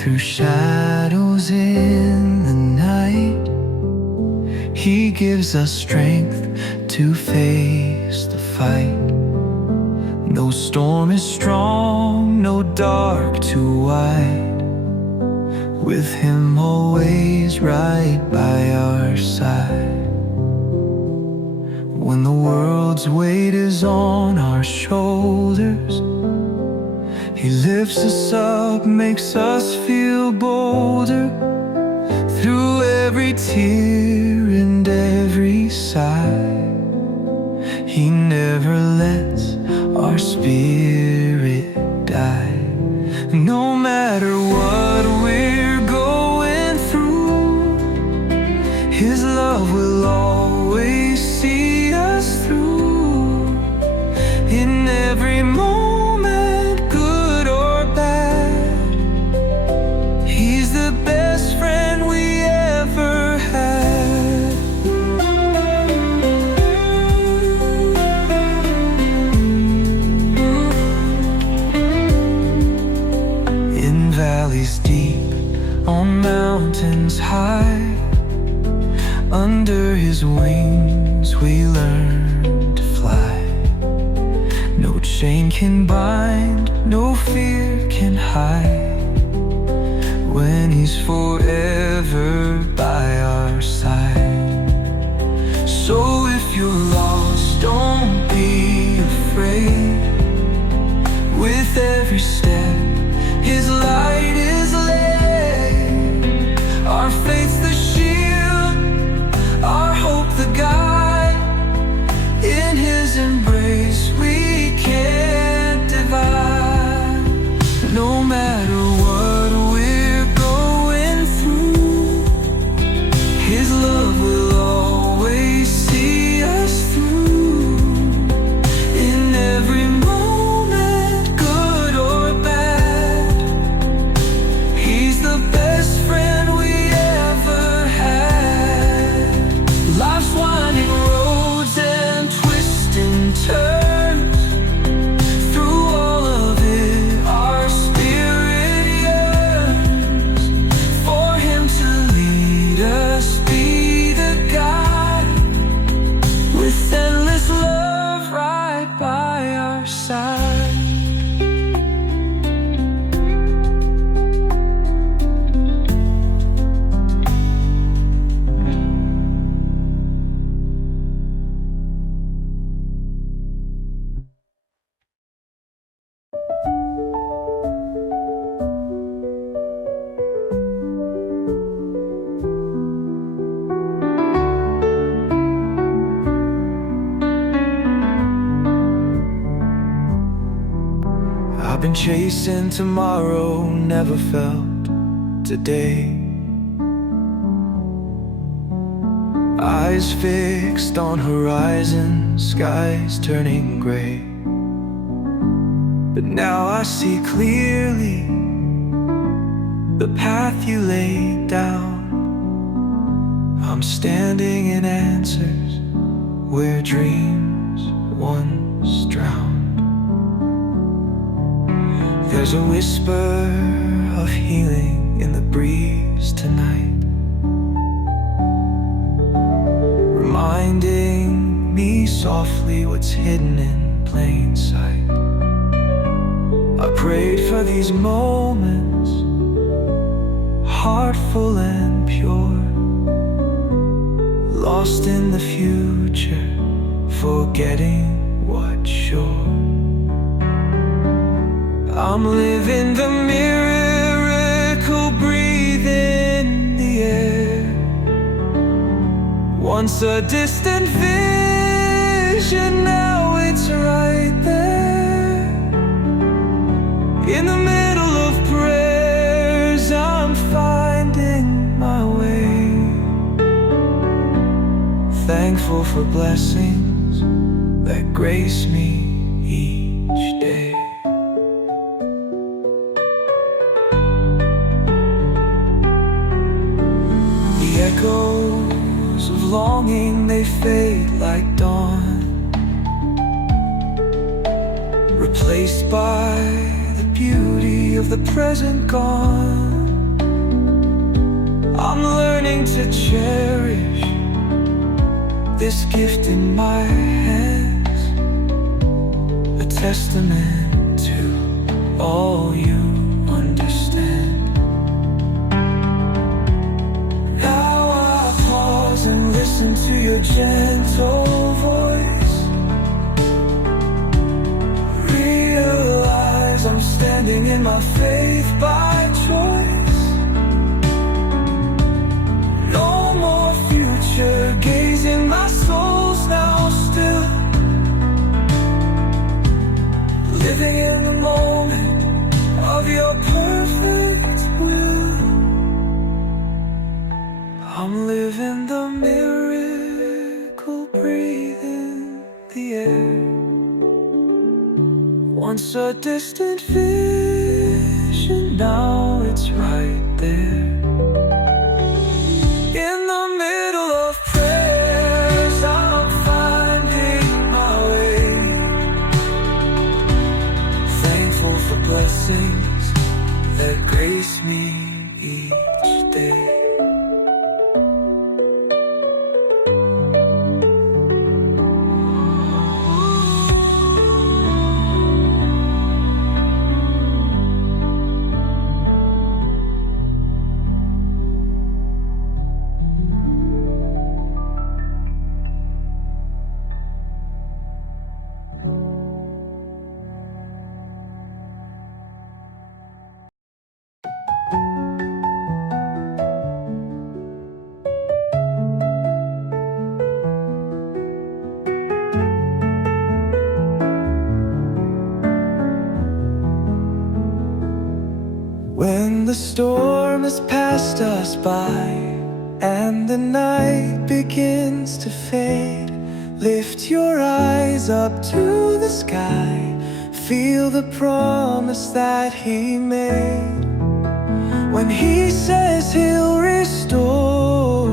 Through shadows in the night, He gives us strength to face the fight. No storm is strong, no dark too wide, with Him always right by our side. When the world's weight is on our shoulders, He lifts us up, makes us feel bolder. Through every tear and every sigh, He never lets our spirit die. No matter what we're going through, His love will always see us through. In every moment, good or bad, He's the best friend we ever had. In valleys deep, on mountains high, under His wings we learn to fly. No chain can bind, no fear can hide, when He's forever by our side. So if you're lost, don't be afraid. With every step, His light is laid. Our faith's the shield, our hope the guide. In His embrace we can't divide. No matter what we're going through, His love will always see us through. In every moment, good or bad, He's the best friend we ever had. Life's winding roads and twists and turns, through all of it our spirit yearns. For Him to lead us, be the guide, with endless love right by our side. I've been chasing tomorrow, never felt today. Eyes fixed on horizon, skies turning gray. But now I see clearly the path You laid down. I'm standing in answers where dreams once drowned. There's a whisper of healing in the breeze tonight, reminding me softly what's hidden in plain sight. I prayed for these moments, heart full and pure, lost in the future, forgetting what's sure. I'm living the miracle, breathing the air. Once a distant vision, now it's right there. In the middle of prayers, I'm finding my way. Thankful for blessings that grace me each day. Echoes of longing, they fade like dawn, replaced by the beauty of the present gone. I'm learning to cherish this gift in my hands, a testament to all you understand. Now I pause and listen to your gentle voice, realize I'm standing in my faith by choice. No more future gazing, my soul's now still, living in the moment of your perfect will. I'm living the miracle, breathing the air, once a distant vision, now it's right there. In the middle of prayers, I'm finding my way, thankful for blessings that grace me each day. When the storm has passed us by and the night begins to fade, lift your eyes up to the sky, feel the promise that He made. When He says He'll restore,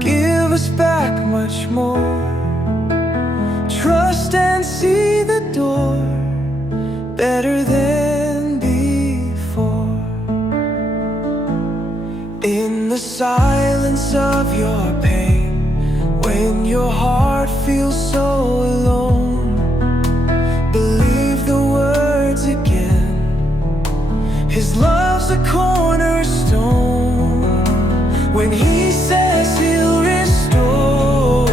give us back much more. Trust and see the door better than before. In the silence of your pain, when your heart feels so alone, believe the words again. His love's a cornerstone. When He says He'll restore,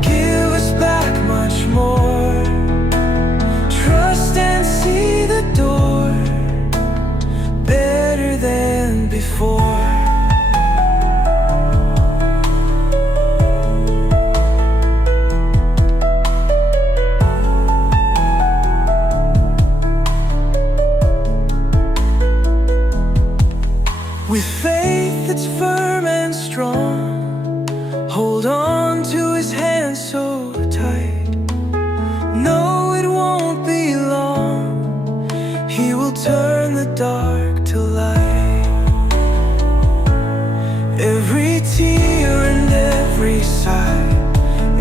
give us back much more. Trust and see the door better than before. With faith that's firm and strong, hold on to His hand so tight. No, it won't be long, He will turn the dark to light. Every tear and every sigh,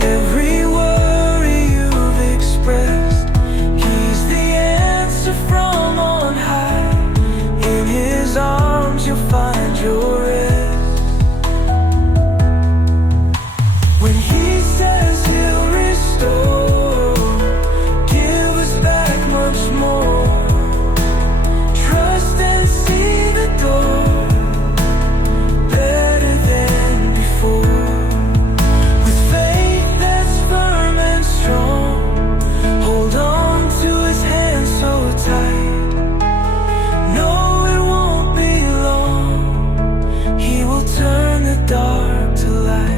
every worry you've expressed, He's the answer from on high. In His arms you'll find your rest. When He says He'll restore, give us back much more. Trust and see the door better than before. With faith that's firm and strong, hold on to His hand so tight. No, it won't be long, He will turn the dark to light.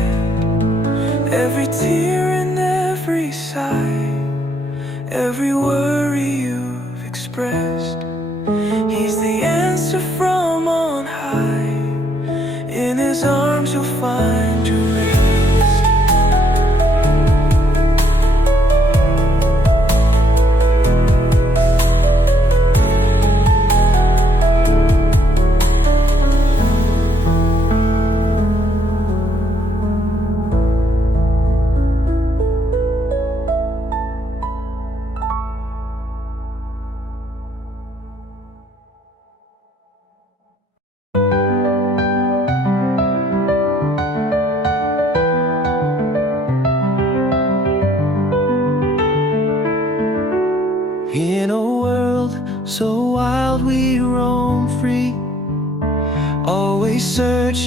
Every tear and every sigh, every worry you've expressed, He's the answer from on high. In His arms you'll find your rest.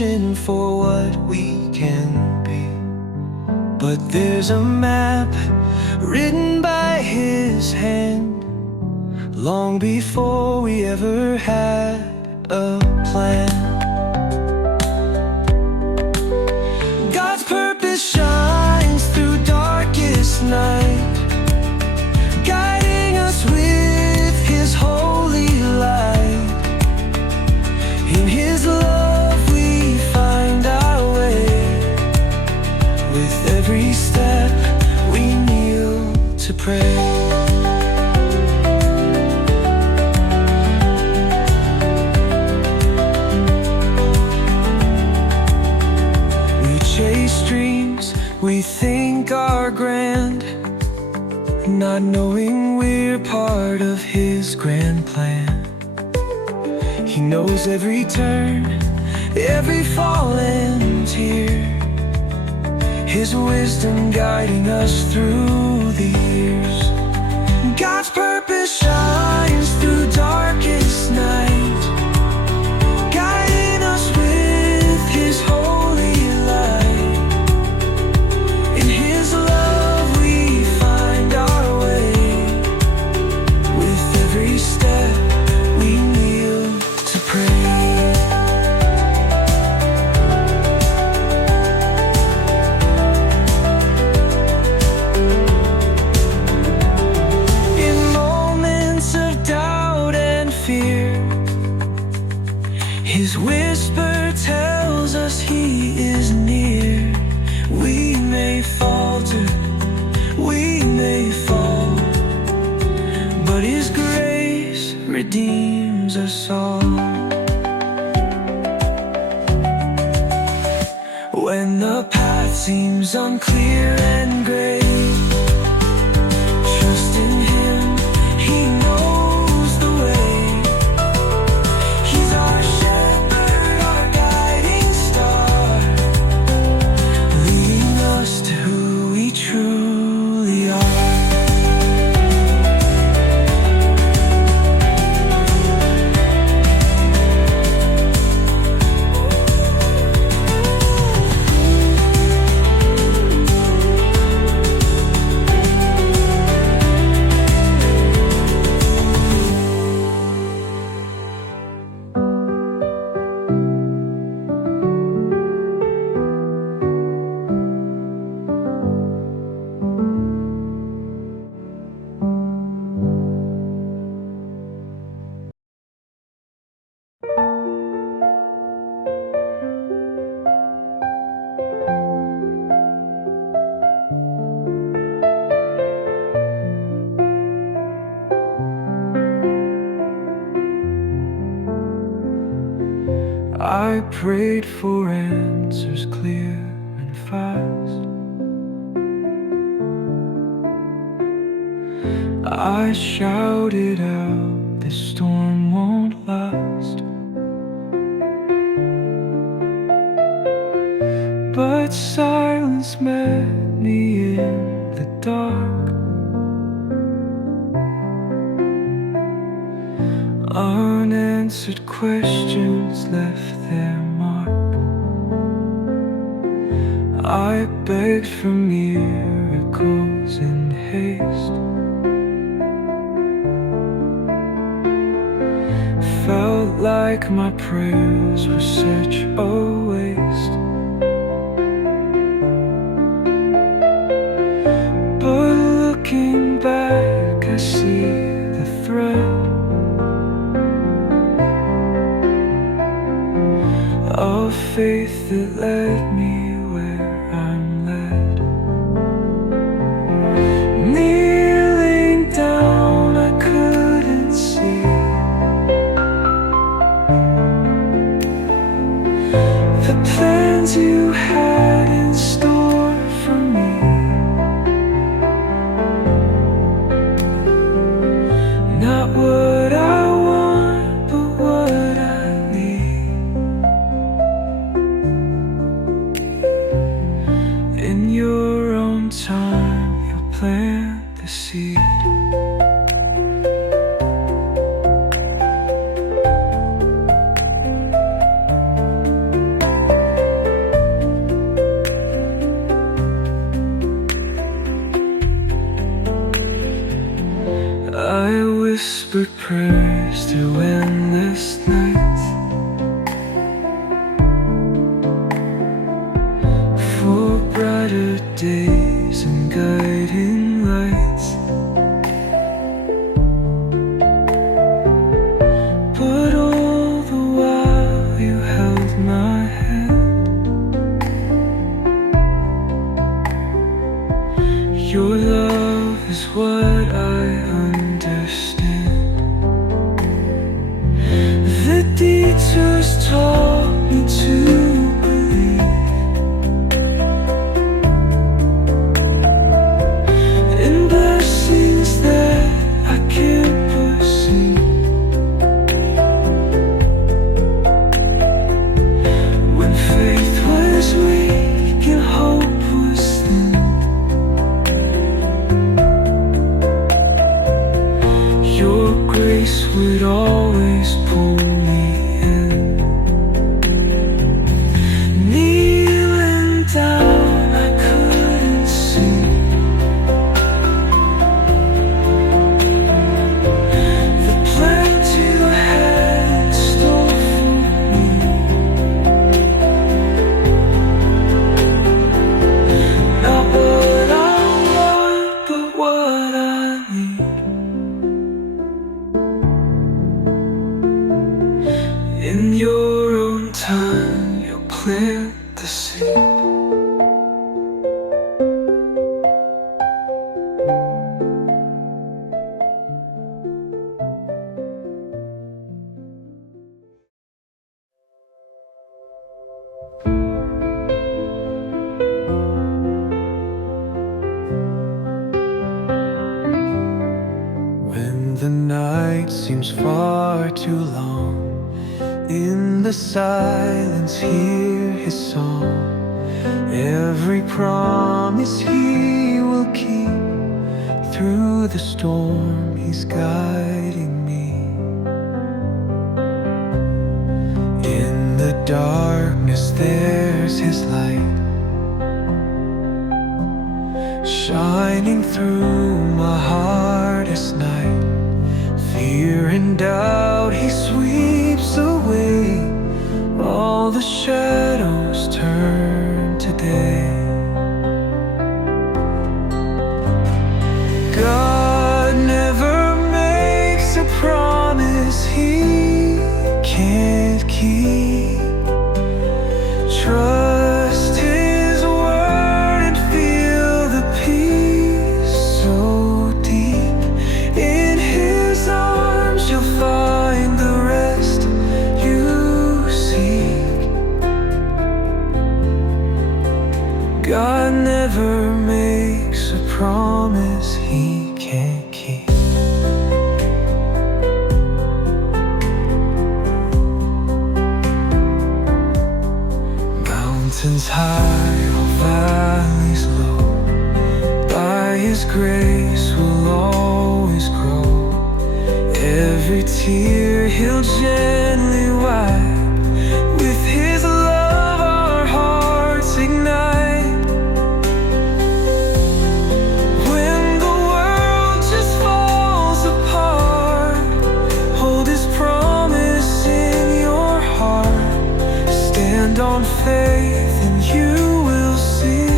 vision for what we can be. But there's a map written by His hand, long before we ever had a plan. God's purpose shines through darkest night, guiding us with His holy light. In His love we find our way. With every step we kneel to pray. We chase dreams we think are grand, not knowing we're part of His grand plan. He knows every turn, every fall and tear, His wisdom guiding us through the years. God's purpose shines through darkest night, guiding us with His holy light. In His love we find our way. With every step we kneel to pray. In moments of doubt and fear, His whisper tells us He is near. We may falter, we may fall, but His grace redeems us all. When the path seems unclear and gray, trust in Him, He knows the way. He's our shepherd, our guiding star, leading us to who we truly are. I prayed for answers clear and fast. I shouted out, this storm won't last. But silence met me in the dark. Unanswered questions left their mark. I begged for miracles in haste. Felt like my prayers were such a waste. But looking back, I see the thread of faith that led me where I'm led. Kneeling down, I couldn't see the plans you had in store for me. Not what I want, but what I need. In your own time, you'll plant the seed. whispered prayers through endless nights for brighter days and guiding lights. But all the while you held my hand. Your love is what I understand. The detours taught me to believe in blessings that I can't perceive. When faith was weak and hope was thin, your grace would always pull me in. Kneeling down, I couldn't see the plans you had in store for me. Not what I want, but what I need. In your own time, you'll plant the seed. When the night seems far too long, in the silence hear his song. Every promise he will keep. Through the storm he's guiding me. In the darkness there's his light, shining through my hardest night. Fear and doubt he sweeps away. All the shadows turn to day. God never makes a promise he can't keep. Trust his word and feel the peace so deep. In his arms you'll find the rest you seek. God never makes a promise he can't keep. Mountains high or valleys low, by his grace will always grow. Every tear he'll gently wipe. With his love our hearts ignite. When the world just falls apart, hold his promise in your heart. Stand on faith and you will see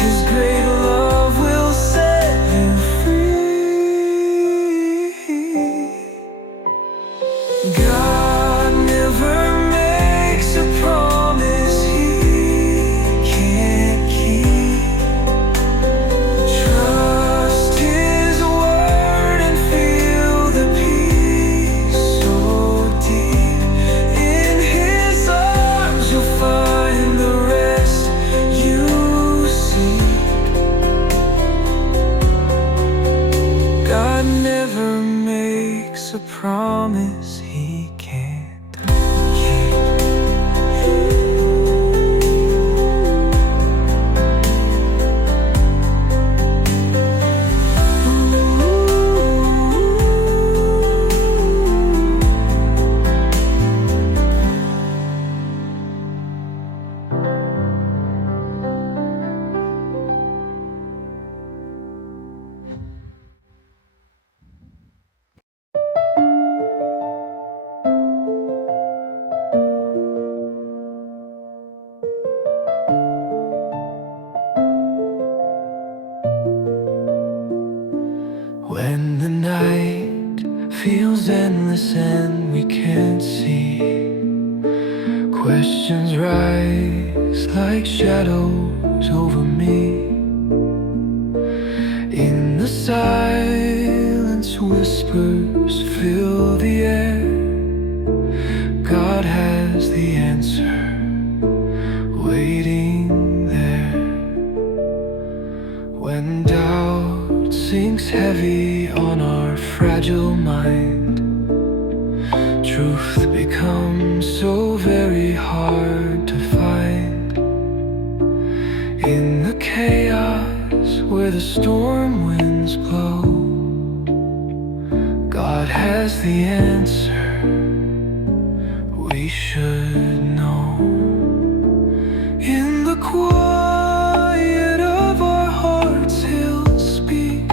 his great love will set you free. God never makes a promise he can't keep. Trust his word and feel the peace so deep. In his arms you'll find the rest you seek. God never makes a promise he can't keep. feels endless and we can't see. Questions rise like shadows over me. In the silence, whispers fill the air. God has the answer, waiting there. When doubt sinks heavy on our fragile mind, truth becomes so very hard to find. In the chaos where the storm winds blow, God has the answer, we should know. In the quiet of our hearts He'll speak.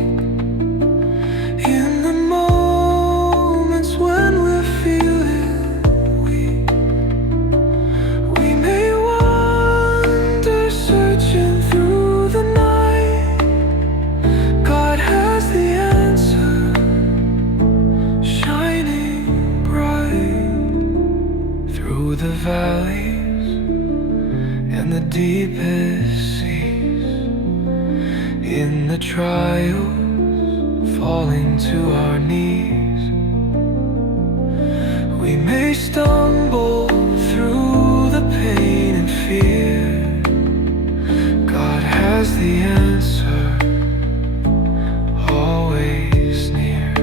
In the moments when we're feeling weak, we may wander searching through the night. God has the answer, shining bright through the valleys and the deepest seas. In the trials, falling to our knees, we may stumble through the pain and fear. God has the answer, always near.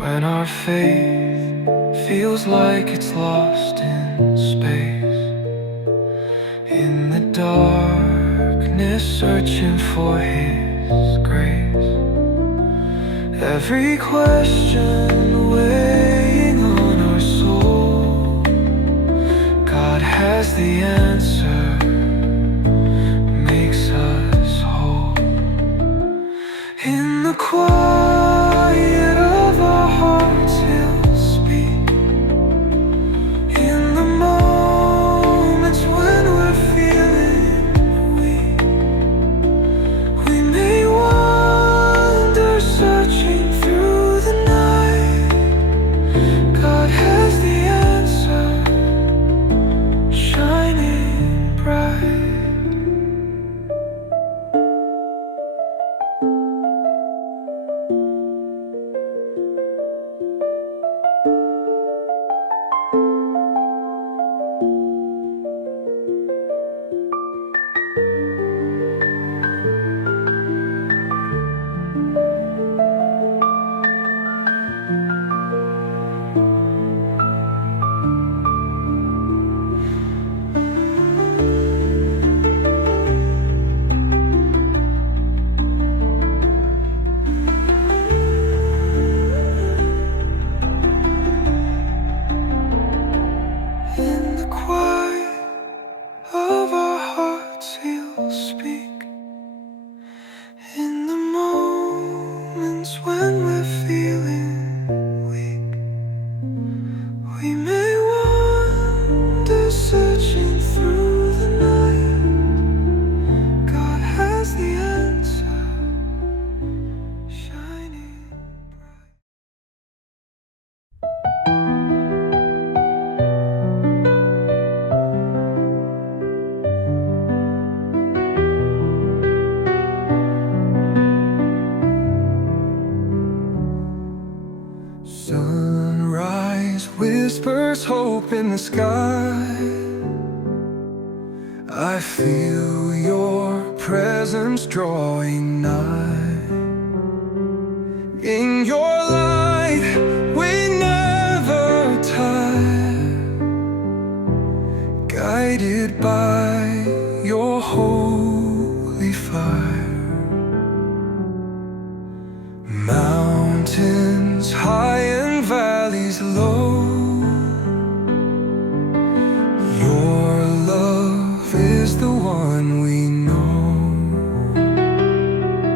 When our faith feels like it's lost in space, in the darkness searching for His grace, every question weighing on our soul, God has the answer, makes us whole. In the quiet of our hearts He'll speak. In the moments when we're feeling weak, we may wander searching through the night. God has the answer, shining bright. In the quiet of our hearts He'll speak. In the moments when we're feeling weak, we may wander searching through the night. God has the answer, shining bright. Sunrise whispers hope in the sky. I feel your presence drawing nigh. In your light we never tire, guided by your holy fire. Mountains high and valleys low, your love is the one we know.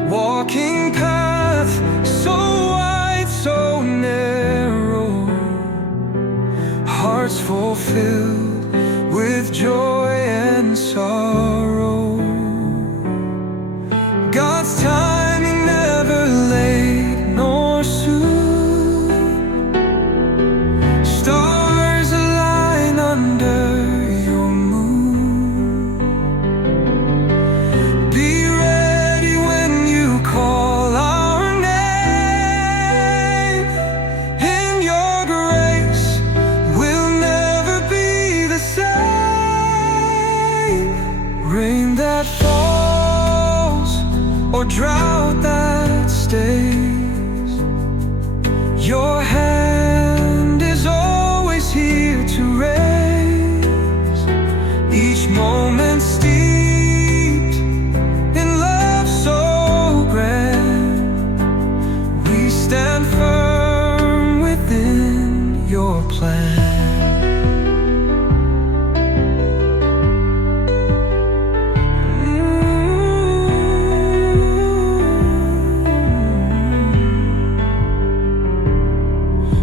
Walking path so wide, so narrow, hearts fulfilled with joy and sorrow. God's timing never late nor soon. Rain that falls or drought that stays, your hand is always here to raise each moment steeped in love so grand. We stand firm within your plan.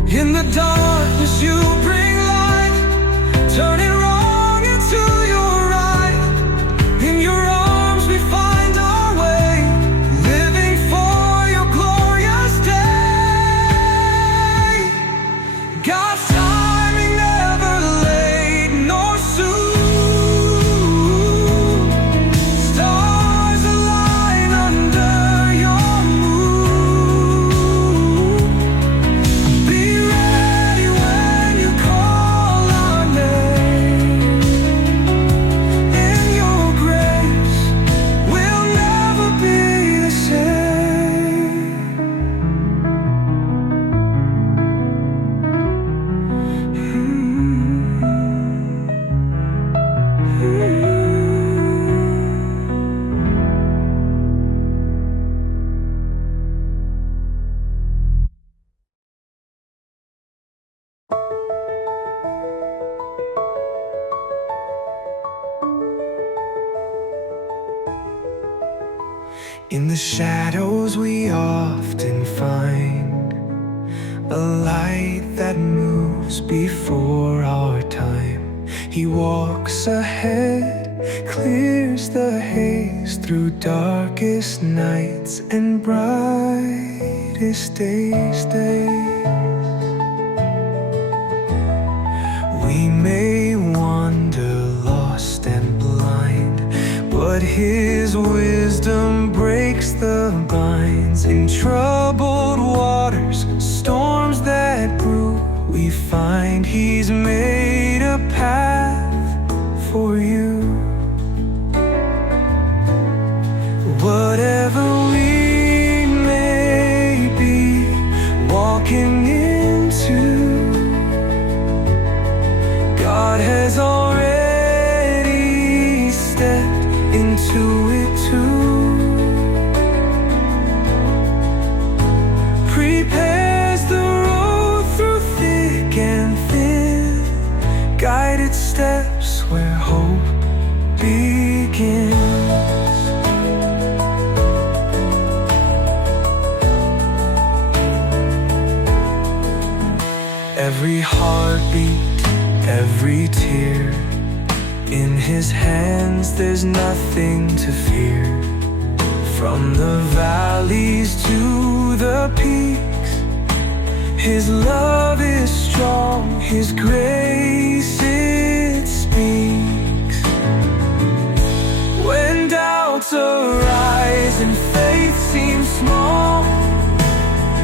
In the darkness you bring light, turning wrong into your right. In your arms we find our way, living for your glorious day. God's timing never late nor soon. Stars align under your moon. Be ready when you call our name. In your grace, we'll never be the same. In the shadows we often find a light that moves before our time. He walks ahead, clears the haze through darkest nights and brightest days. We may wander lost and blind, but His wisdom breaks the binds. In troubled waters, storms that brew, we find He's made a path for you. Whatever we may be walking into, God has already stepped into it too. Prepares the road through thick and thin, guided steps where hope begins. Every heartbeat, every tear, in His hands there's nothing to fear. From the valleys to the peaks, His love is strong, His grace it speaks. When doubts arise and faith seems small,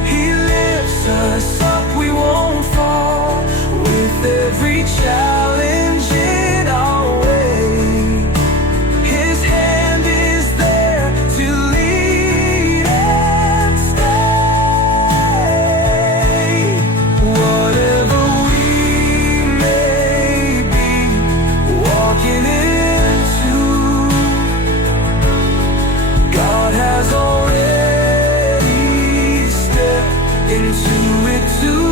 He lifts us up, we won't fall. With every challenge in our way, His hand is there to lead and stay. Whatever we may be walking into, God has already stepped into it too.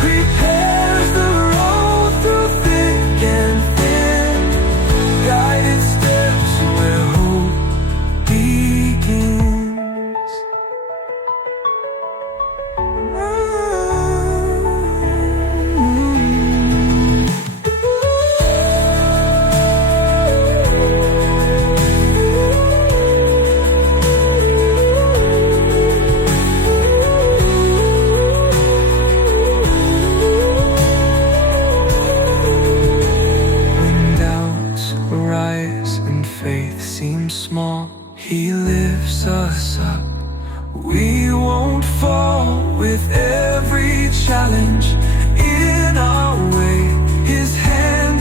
Prepares the road through thick and thin, guided steps where hope begins. Faith seems small, He lifts us up, we won't fall. With every challenge in our way, His hand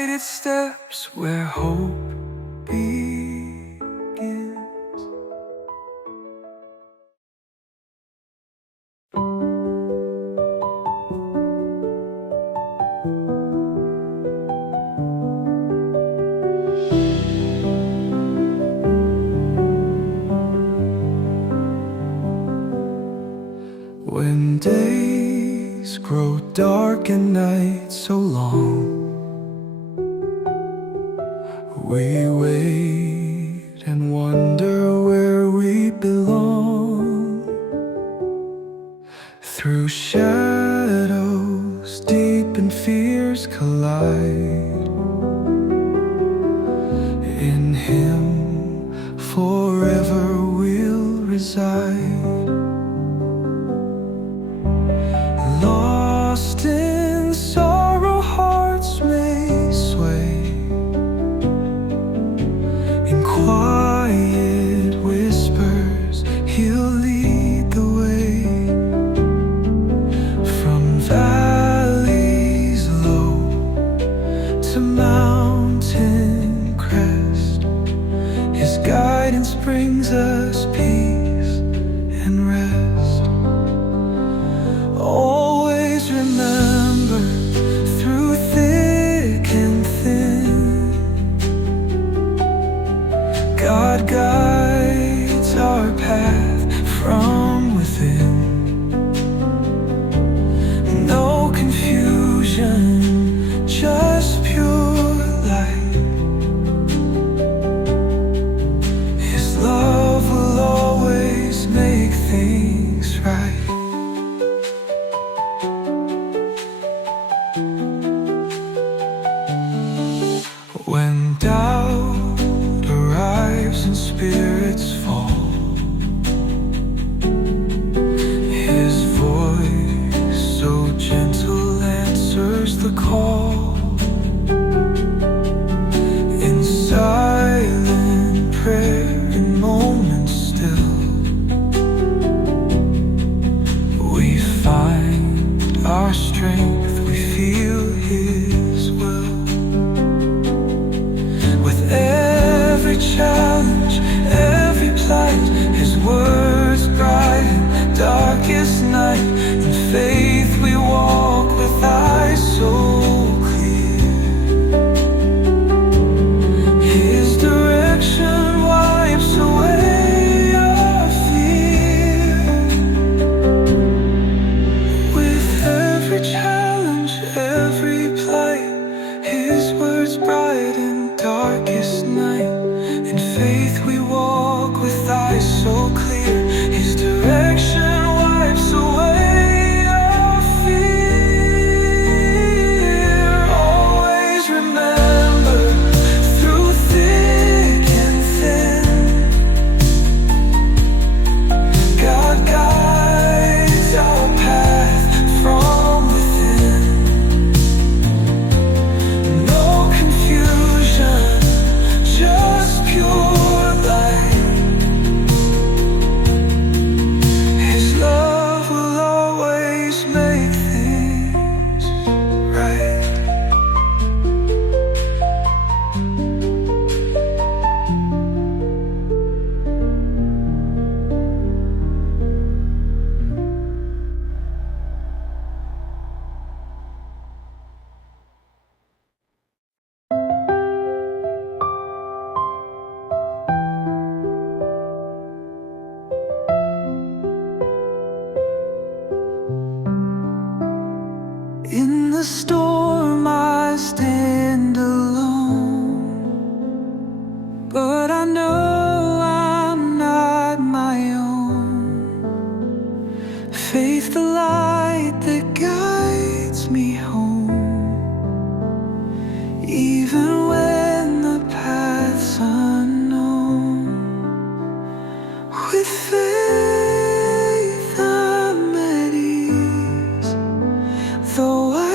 guided steps where hope begins. When days grow dark and nights so long, we wait and wonder where we belong. Through shadows deep and fears collide, in Him forever we'll reside. Lost in sorrow, hearts may sway. In quiet whispers, He'll lead the way. From valleys low to mountain crest, His guidance brings us peace and rest. Always remember, through thick and thin, God guides our path from within. No confusion, just pure light. His love will always make things right. When doubt arrives and spirits fall, His voice so gentle answers the call. In silent prayer, in moments still, we find our strength, we feel His will. With every challenge, every plight, His words brighten darkest night. In faith we walk with eyes so clear. His direction wipes away our fear. With every challenge, every plight, His words brighten darkest night. In faith we walk with eyes so clear. His direction wipes away our fear. Always remember, through thick and thin, God guides our path from within. No confusion, just pure light. His love will always make things right. In the storm I stand alone, but I know I'm not my own. Faith, the light that guides me home, even when the path's unknown. With faith I'm at ease, though I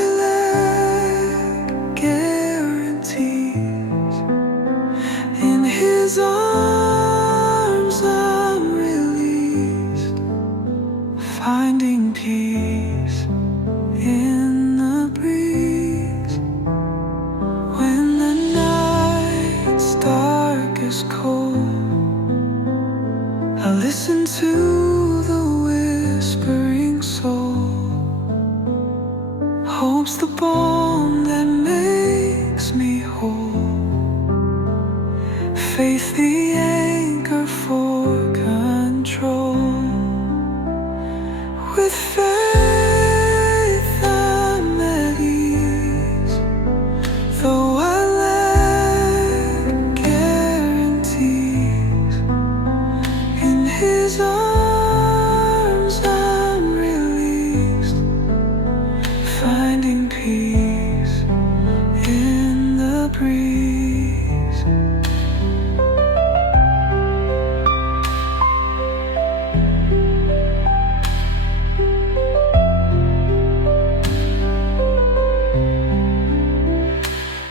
breeze.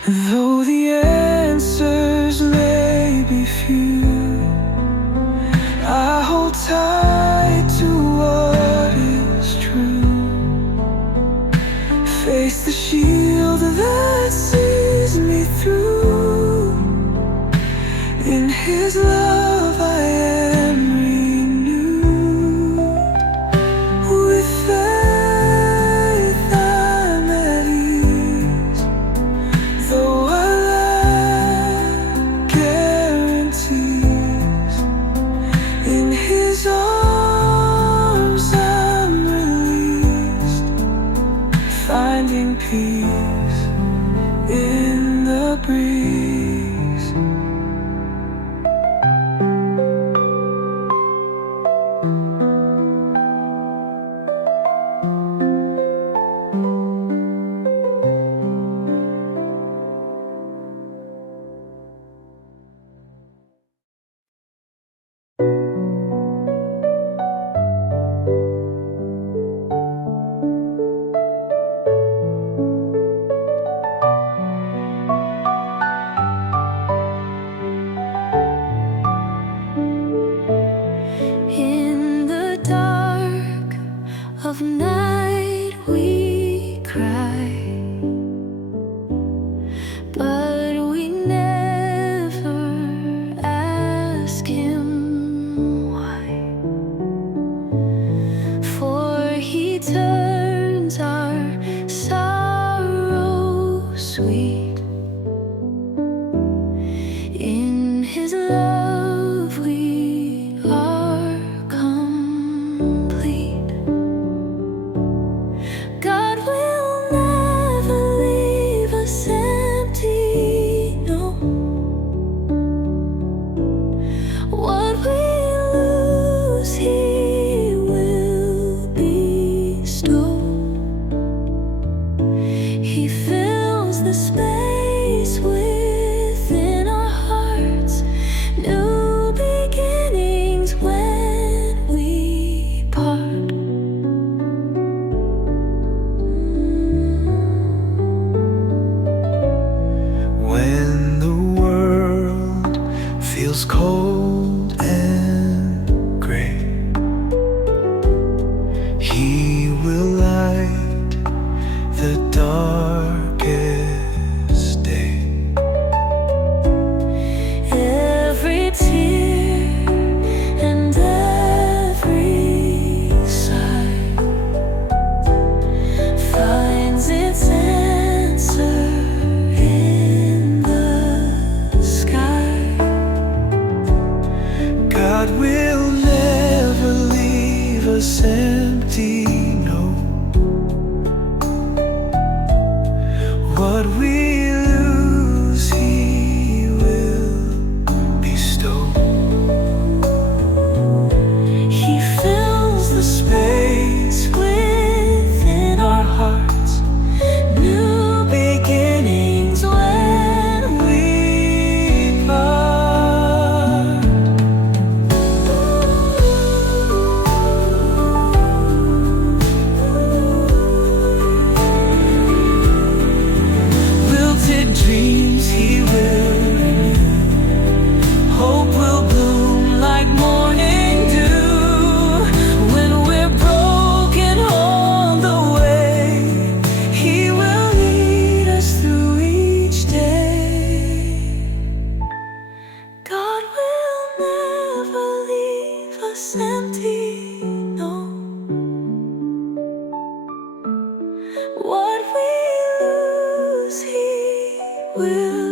Though the answers may be few, I hold tight to what is true. Face the shield that sees me through. In His love I am renewed. With faith I'm at ease, though I lack guarantees. In His arms I'm released, finding peace in the breeze. In the dark of night we cry, but we never ask Him why. For He turns our sorrow sweet. In His love we are complete. God will never leave us empty, no. What we lose He will bestow. He fills the space within our hearts, new beginnings when we part. When the world feels cold and gray, He will light the darkest day. Every tear and every sigh finds its answer in the sky. God will never leave us empty, no. What we lose He will bestow. He fills the space within our hearts, new beginnings when we part. Wilted dreams He will renew. Hope will bloom like morning dew. When we're broken on the way, He will lead us through each day. God will never leave us empty, no. What we lose He will